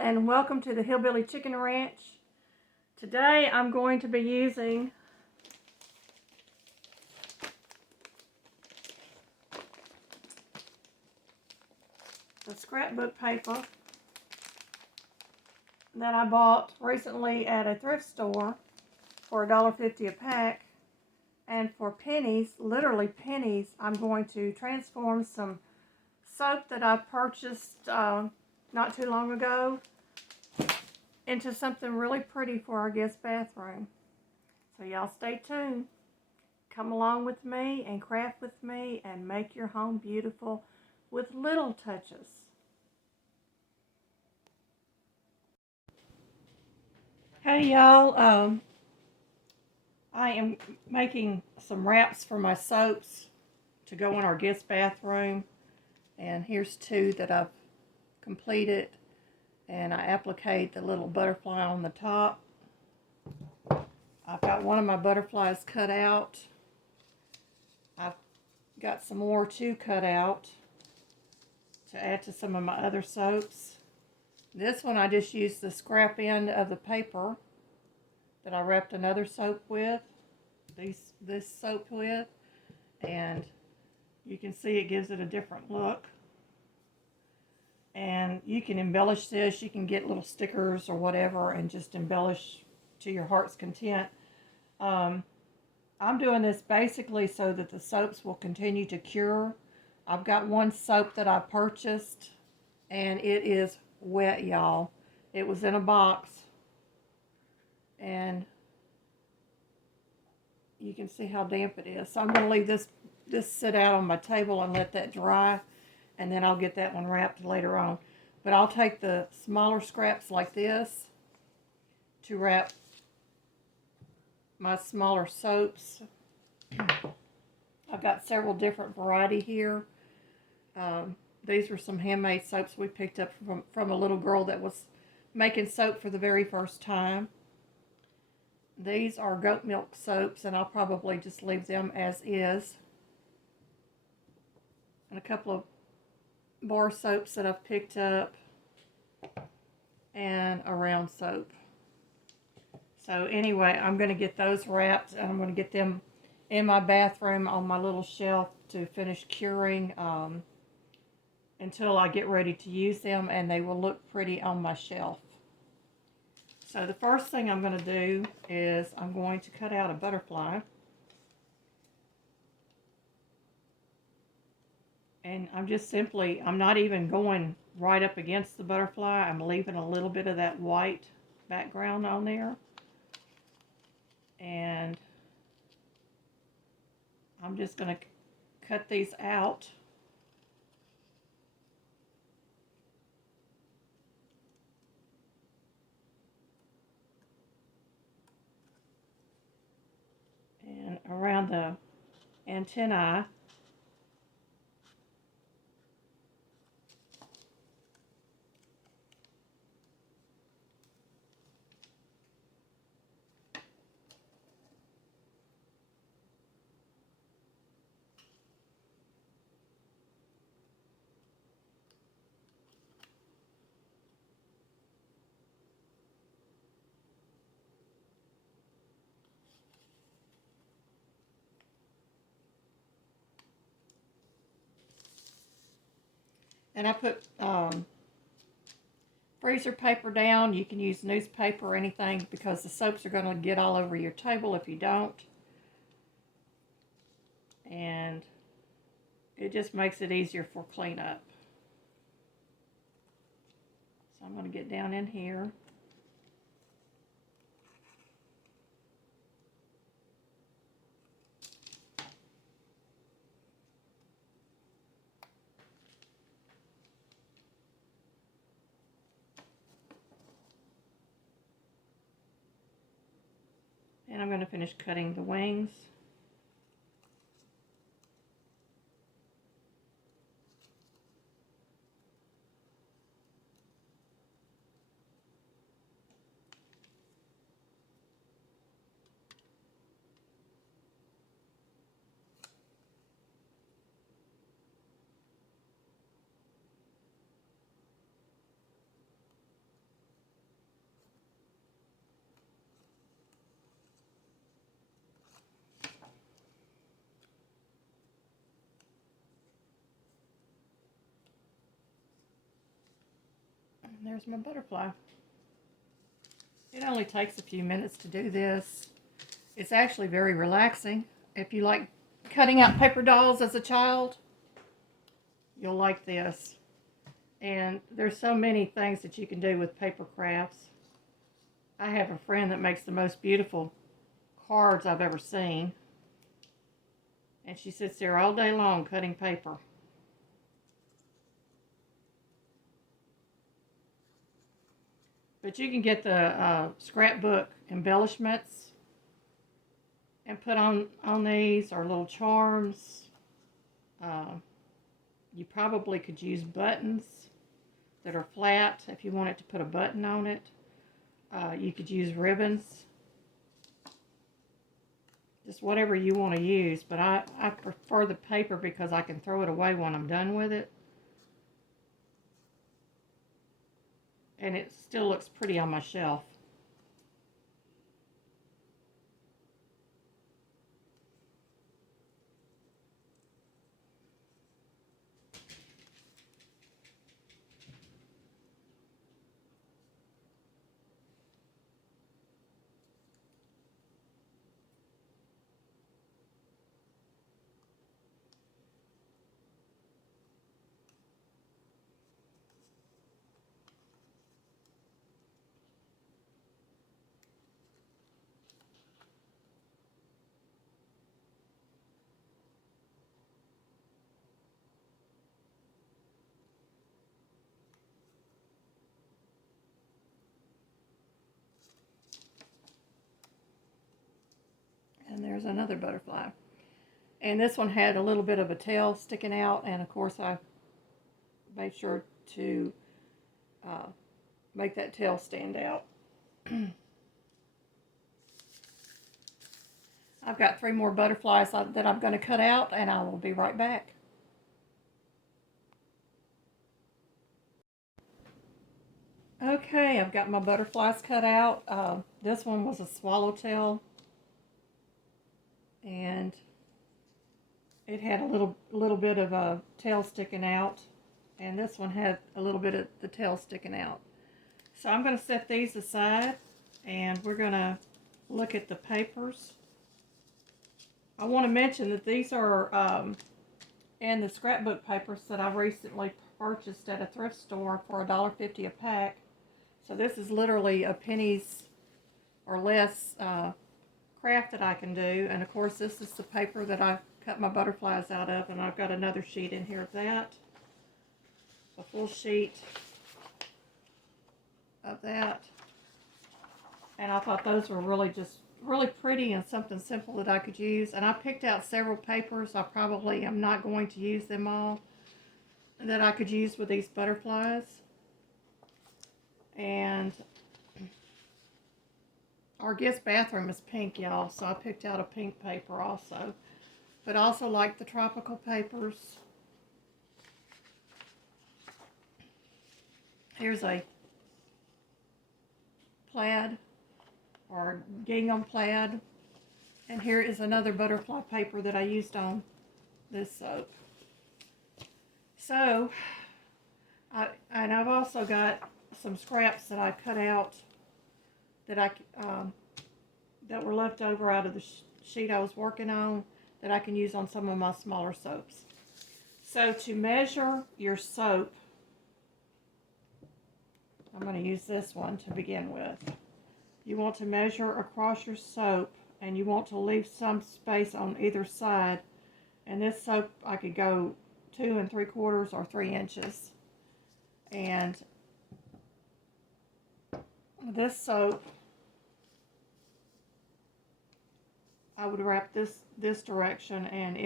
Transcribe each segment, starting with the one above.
and welcome to the Hillbilly Chicken Ranch. Today I'm going to be using the scrapbook paper that I bought recently at a thrift store for $1.50 a pack. And for pennies, literally pennies, I'm going to transform some soap that I purchased not too long ago into something really pretty for our guest bathroom. So y'all stay tuned. Come along with me and craft with me and make your home beautiful with little touches. Hey y'all, I am making some wraps for my soaps to go in our guest bathroom. And here's two that I've completed. And I appliqued the little butterfly on the top. I've got one of my butterflies cut out. I've got some more too cut out to add to some of my other soaps. This one I just used the scrap end of the paper that I wrapped another soap with, this soap with, and you can see it gives it a different look. And you can embellish this. You can get little stickers or whatever and just embellish to your heart's content. I'm doing this basically so that the soaps will continue to cure. I've got one soap that I purchased and it is wet, y'all. It was in a box and you can see how damp it is. So I'm going to leave this sit out on my table and let that dry, and then I'll get that one wrapped later on. But I'll take the smaller scraps like this to wrap my smaller soaps. I've got several different variety here. These were some handmade soaps we picked up from a little girl that was making soap for the very first time. These are goat milk soaps, and I'll probably just leave them as is. And a couple of bar soaps that I've picked up, and a round soap. So anyway, I'm going to get those wrapped, and I'm going to get them in my bathroom on my little shelf to finish curing until I get ready to use them, and they will look pretty on my shelf. So the first thing I'm going to do is I'm going to cut out a butterfly. And I'm not even going right up against the butterfly. I'm leaving a little bit of that white background on there. And I'm just going to cut these out. And around the antennae. And I put freezer paper down. You can use newspaper or anything because the soaps are going to get all over your table if you don't. And it just makes it easier for cleanup. So I'm going to get down in here. And I'm going to finish cutting the wings. And there's my butterfly. It only takes a few minutes to do this. It's actually very relaxing. If you like cutting out paper dolls as a child, you'll like this. And there's so many things that you can do with paper crafts. I have a friend that makes the most beautiful cards I've ever seen. And she sits there all day long cutting paper. But you can get the scrapbook embellishments and put on these, or little charms. You probably could use buttons that are flat if you wanted to put a button on it. You could use ribbons. Just whatever you want to use, but I prefer the paper because I can throw it away when I'm done with it. And it still looks pretty on my shelf. And there's another butterfly. And this one had a little bit of a tail sticking out, and of course I made sure to make that tail stand out. I've got 3 more butterflies that I'm going to cut out, and I will be right back. Okay, I've got my butterflies cut out. This one was a swallowtail, and it had a little bit of a tail sticking out, and this one had a little bit of the tail sticking out. So I'm going to set these aside, and we're going to look at the papers. I want to mention that these are in the scrapbook papers that I recently purchased at a thrift store for $1.50 a pack. So this is literally a penny's or less craft that I can do. And of course this is the paper that I cut my butterflies out of, and I've got another sheet in here of that. A full sheet of that. And I thought those were really pretty and something simple that I could use. And I picked out several papers. I probably am not going to use them all, that I could use with these butterflies. And our guest bathroom is pink, y'all, so I picked out a pink paper also. But I also like the tropical papers. Here's a plaid or gingham plaid. And here is another butterfly paper that I used on this soap. So, I've also got some scraps that I cut out that that were left over out of the sheet I was working on, that I can use on some of my smaller soaps. So to measure your soap, I'm going to use this one to begin with. You want to measure across your soap, and you want to leave some space on either side. And this soap, I could go 2 3/4 or 3 inches. And this soap, I would wrap this direction, and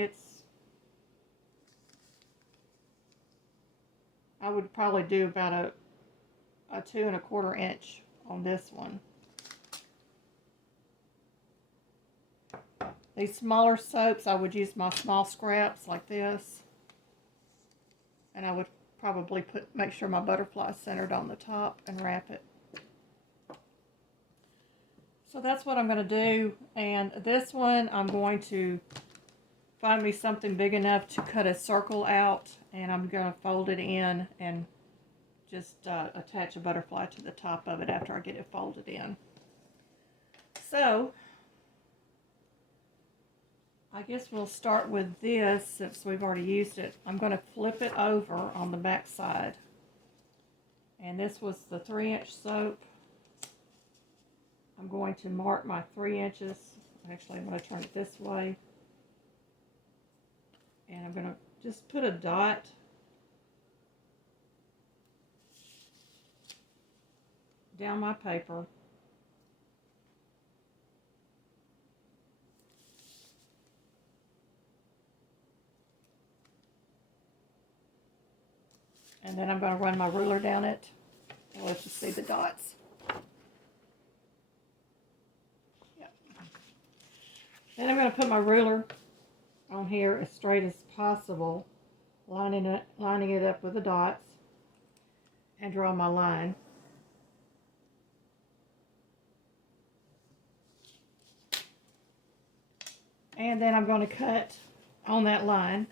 I would probably do about a 2 1/4 inch on this one. These smaller soaps, I would use my small scraps like this, and I would probably make sure my butterfly is centered on the top and wrap it. So that's what I'm going to do. And this one, I'm going to find me something big enough to cut a circle out, and I'm going to fold it in and just attach a butterfly to the top of it after I get it folded in. So, I guess we'll start with this since we've already used it. I'm going to flip it over on the back side. And this was the 3-inch soap. I'm going to mark my 3 inches. Actually, I'm going to turn it this way. And I'm going to just put a dot down my paper. And then I'm going to run my ruler down it. And let's just see the dots. Yep. Then I'm going to put my ruler on here as straight as possible, lining it up with the dots, and draw my line. And then I'm going to cut on that line.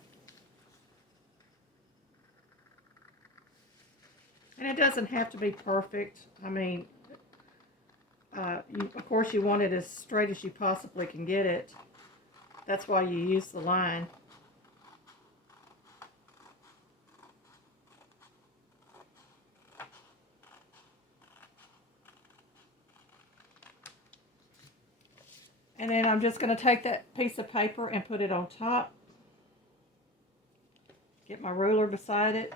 And it doesn't have to be perfect. I mean, of course you want it as straight as you possibly can get it. That's why you use the line. And then I'm just going to take that piece of paper and put it on top. Get my ruler beside it.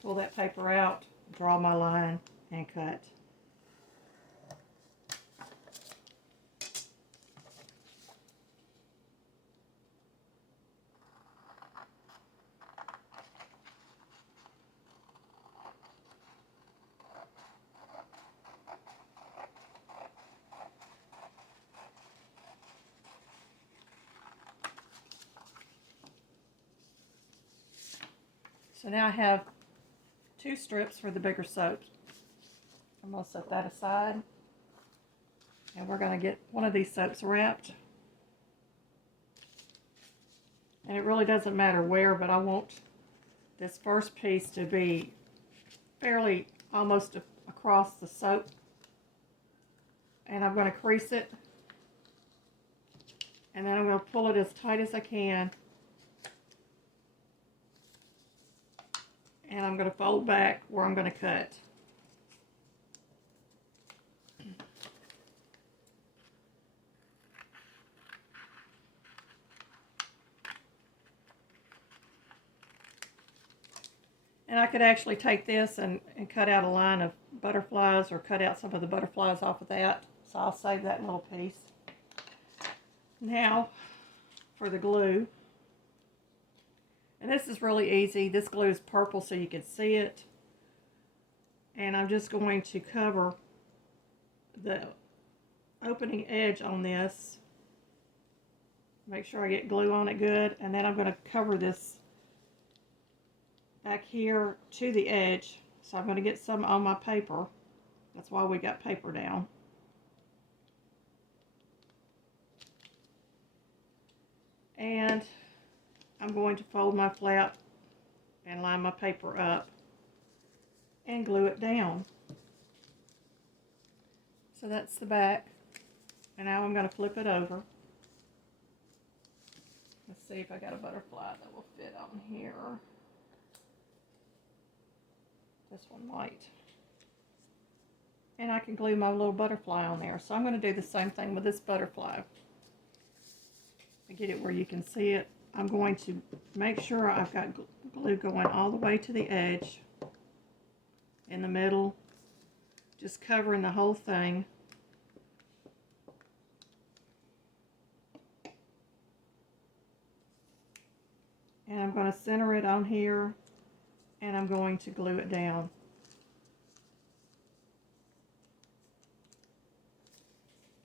Pull that paper out, draw my line, and cut. So now I have 2 strips for the bigger soap. I'm going to set that aside. And we're going to get one of these soaps wrapped. And it really doesn't matter where, but I want this first piece to be fairly almost across the soap. And I'm going to crease it. And then I'm going to pull it as tight as I can. And I'm going to fold back where I'm going to cut. And I could actually take this and cut out a line of butterflies or cut out some of the butterflies off of that. So I'll save that little piece. Now for the glue. And this is really easy. This glue is purple so you can see it. And I'm just going to cover the opening edge on this. Make sure I get glue on it good. And then I'm going to cover this back here to the edge. So I'm going to get some on my paper. That's why we got paper down. And I'm going to fold my flap and line my paper up and glue it down. So that's the back. And now I'm going to flip it over. Let's see if I got a butterfly that will fit on here. This one might. And I can glue my little butterfly on there. So I'm going to do the same thing with this butterfly. To get it where you can see it, I'm going to make sure I've got glue going all the way to the edge, in the middle, just covering the whole thing. And I'm going to center it on here, and I'm going to glue it down.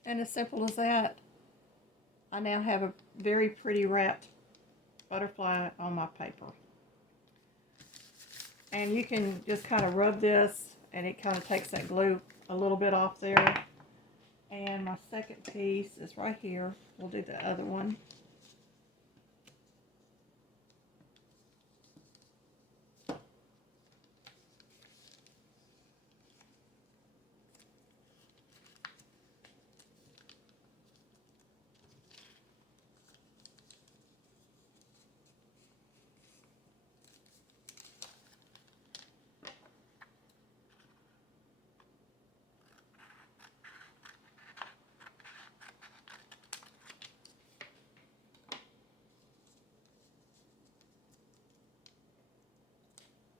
And as simple as that, I now have a very pretty wrapped butterfly on my paper. And you can just kind of rub this and it kind of takes that glue a little bit off there. And my second piece is right here. We'll do the other one.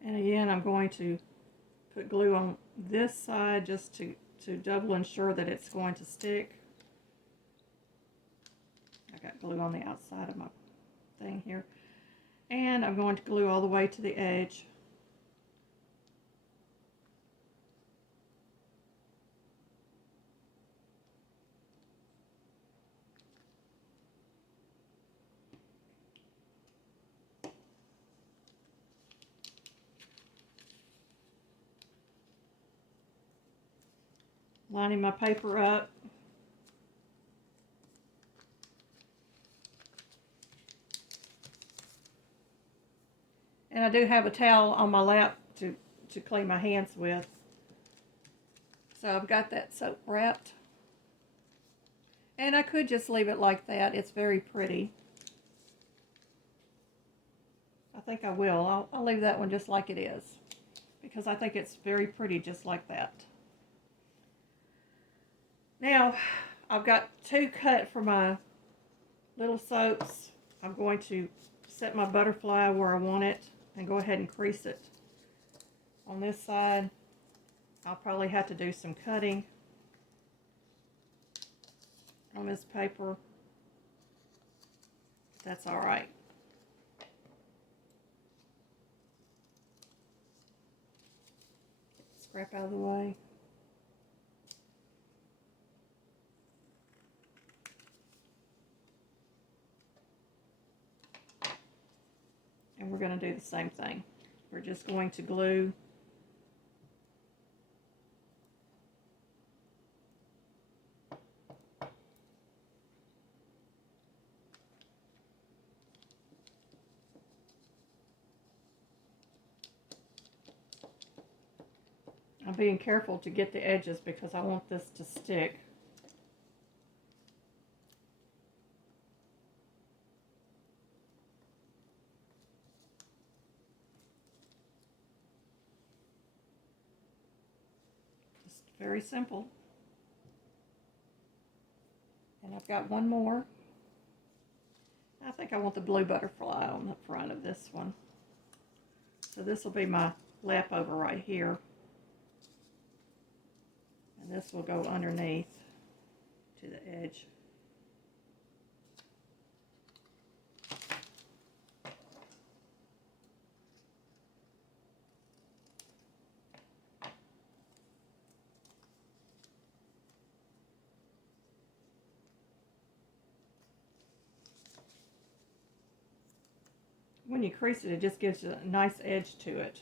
And again, I'm going to put glue on this side just to double ensure that it's going to stick. I got glue on the outside of my thing here. And I'm going to glue all the way to the edge. Lining my paper up. And I do have a towel on my lap to clean my hands with. So I've got that soap wrapped. And I could just leave it like that. It's very pretty. I think I will. I'll leave that one just like it is, because I think it's very pretty just like that. Now, I've got two cut for my little soaps. I'm going to set my butterfly where I want it and go ahead and crease it. On this side, I'll probably have to do some cutting on this paper. That's all right. Scrap out of the way. And we're going to do the same thing. We're just going to glue I'm being careful to get the edges because I want this to stick. Just very simple. And I've got one more. I think I want the blue butterfly on the front of this one. So this will be my lap over right here. And this will go underneath to the edge. When you crease it, it just gives you a nice edge to it.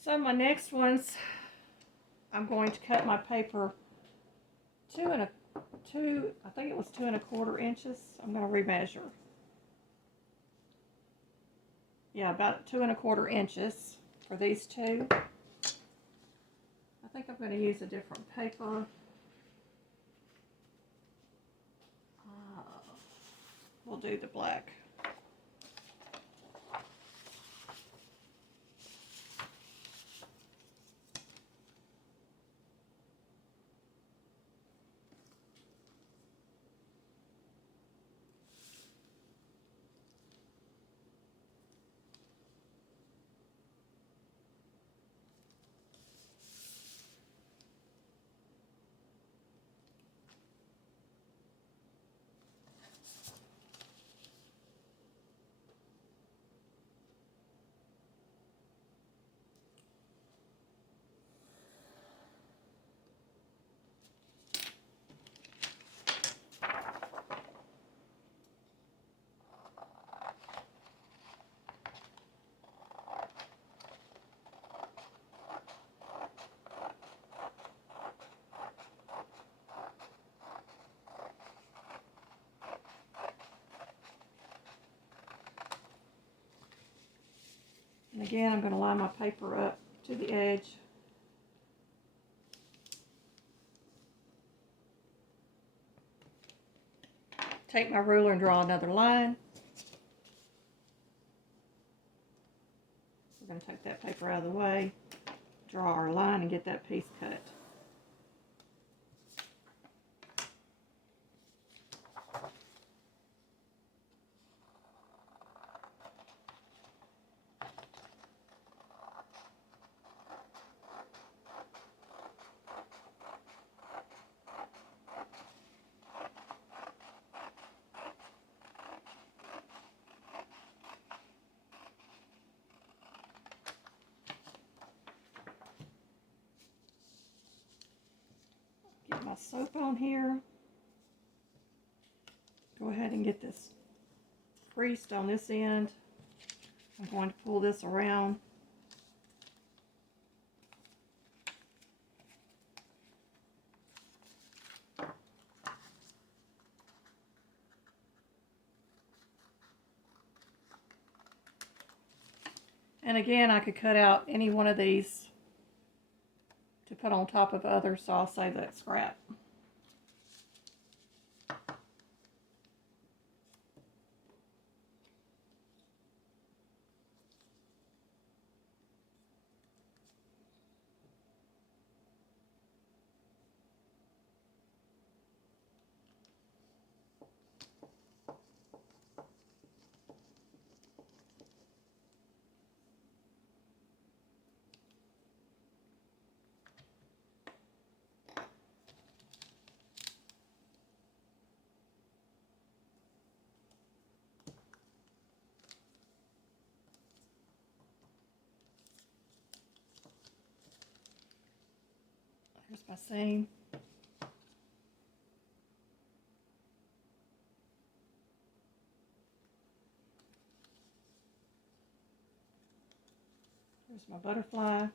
So my next ones, I'm going to cut my paper I think it was 2¼ inches. I'm going to remeasure. Yeah, about 2¼ inches for these two. I think I'm going to use a different paper. We'll do the black. And again, I'm going to line my paper up to the edge. Take my ruler and draw another line. We're going to take that paper out of the way, draw our line, and get that piece cut. Get my soap on here. Go ahead and get this creased on this end. I'm going to pull this around. And again, I could cut out any one of these to put on top of others, so I'll save that scrap. Here's my seam. Here's my butterfly.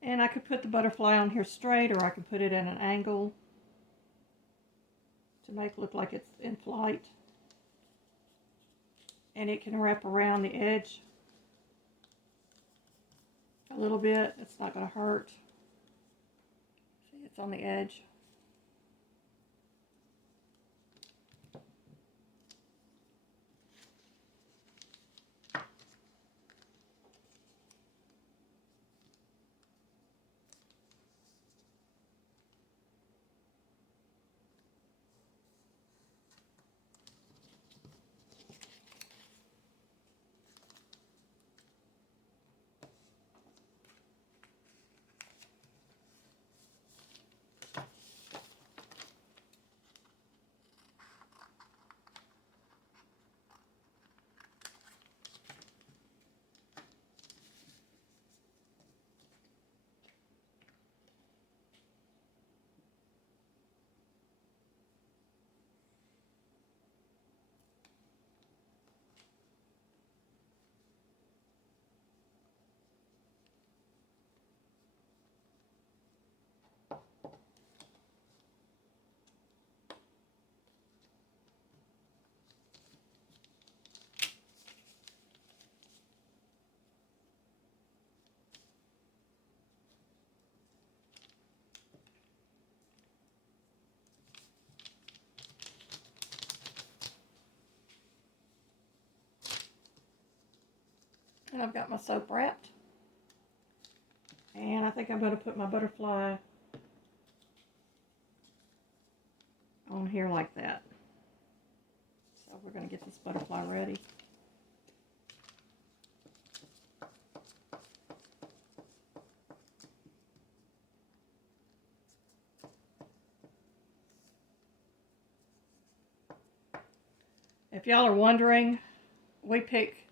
And I could put the butterfly on here straight, or I could put it at an angle to make it look like it's in flight. And it can wrap around the edge a little bit. It's not going to hurt. See, it's on the edge. And I've got my soap wrapped. And I think I'm going to put my butterfly on here like that. So we're going to get this butterfly ready. If y'all are wondering, we pick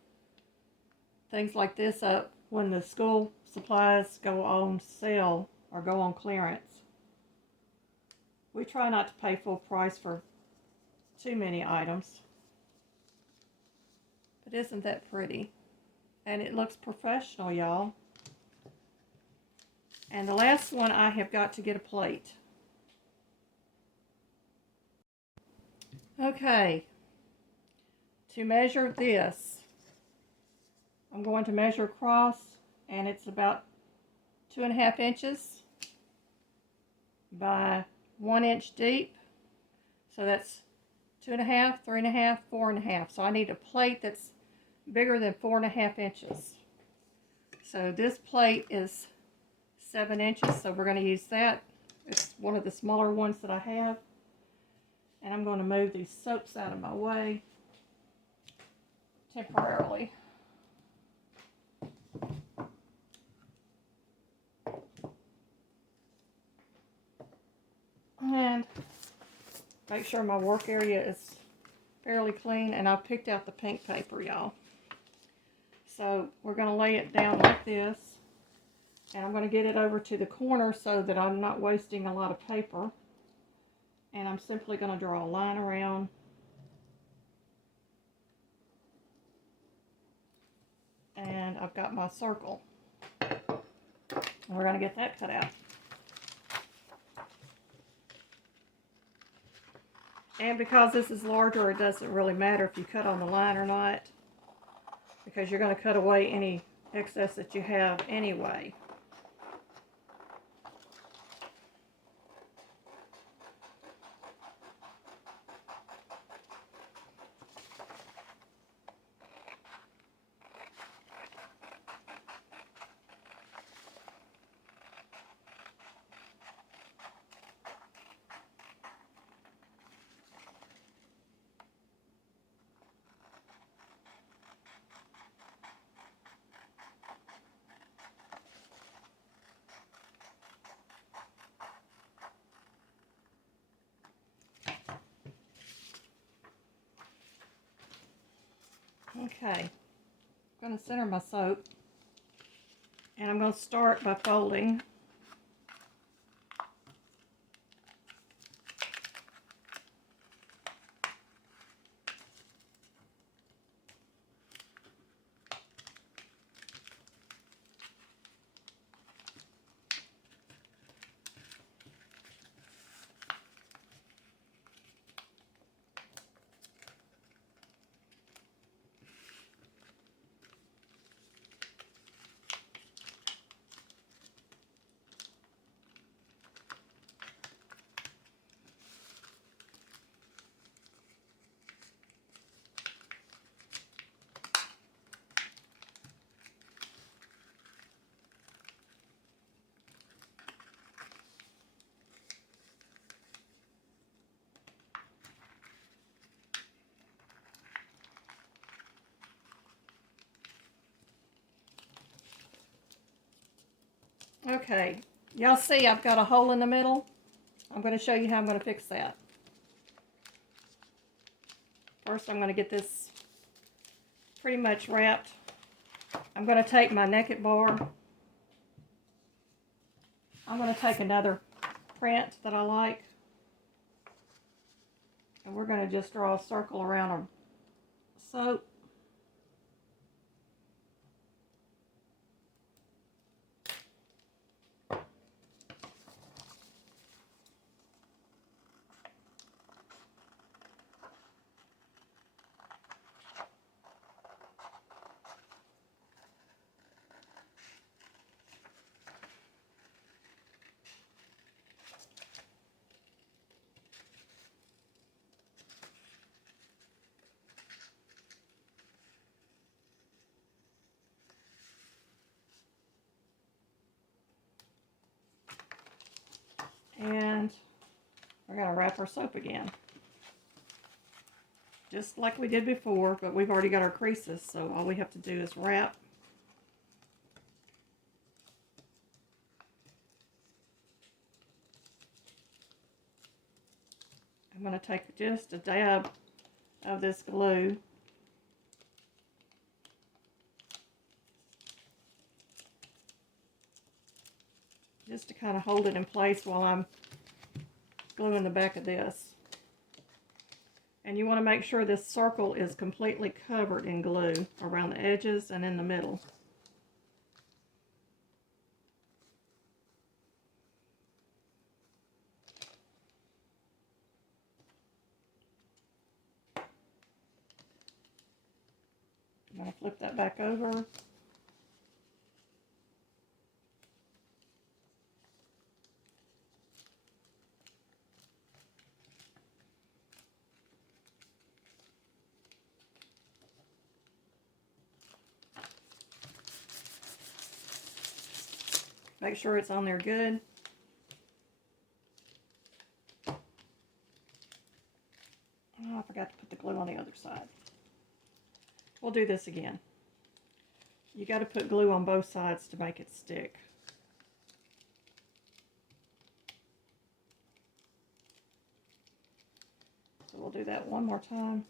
things like this up when the school supplies go on sale or go on clearance. We try not to pay full price for too many items. But isn't that pretty? And it looks professional, y'all. And the last one, I have got to get a plate. Okay. To measure this, I'm going to measure across, and it's about 2.5 inches by 1 inch deep. So that's 2.5, 3.5, 4.5. So I need a plate that's bigger than 4.5 inches. So this plate is 7 inches, so we're going to use that. It's one of the smaller ones that I have. And I'm going to move these soaps out of my way temporarily. And make sure my work area is fairly clean, and I picked out the pink paper, y'all. So we're going to lay it down like this, and I'm going to get it over to the corner so that I'm not wasting a lot of paper. And I'm simply going to draw a line around. And I've got my circle. And we're going to get that cut out. And because this is larger, it doesn't really matter if you cut on the line or not, because you're going to cut away any excess that you have anyway. Okay, I'm going to center my soap, and I'm going to start by folding. Okay, y'all see I've got a hole in the middle. I'm going to show you how I'm going to fix that. First, I'm going to get this pretty much wrapped. I'm going to take my naked bar. I'm going to take another print that I like. And we're going to just draw a circle around our soap. And we're going to wrap our soap again. Just like we did before, but we've already got our creases, so all we have to do is wrap. I'm going to take just a dab of this glue. Just to kind of hold it in place while I'm glue in the back of this. And you want to make sure this circle is completely covered in glue around the edges and in the middle. I'm going to flip that back over. Make sure it's on there good. Oh, I forgot to put the glue on the other side. We'll do this again. You got to put glue on both sides to make it stick. So we'll do that one more time.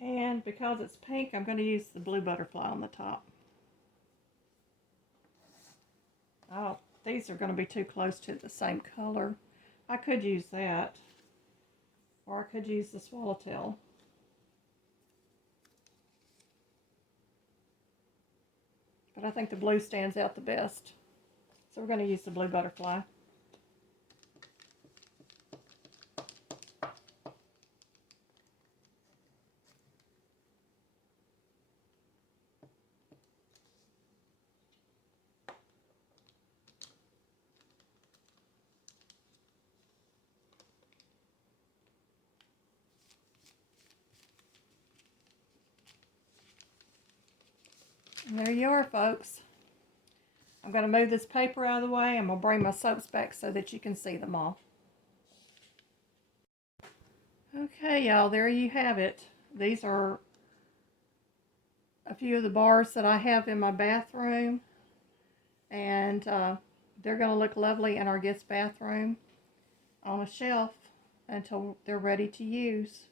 And because it's pink, I'm going to use the blue butterfly on the top. Oh, these are going to be too close to the same color. I could use that, or I could use the swallowtail. But I think the blue stands out the best. So we're going to use the blue butterfly. And there you are, folks. I'm going to move this paper out of the way. I'm going to bring my soaps back so that you can see them all. Okay, y'all, there you have it. These are a few of the bars that I have in my bathroom. And they're going to look lovely in our guest bathroom on a shelf until they're ready to use.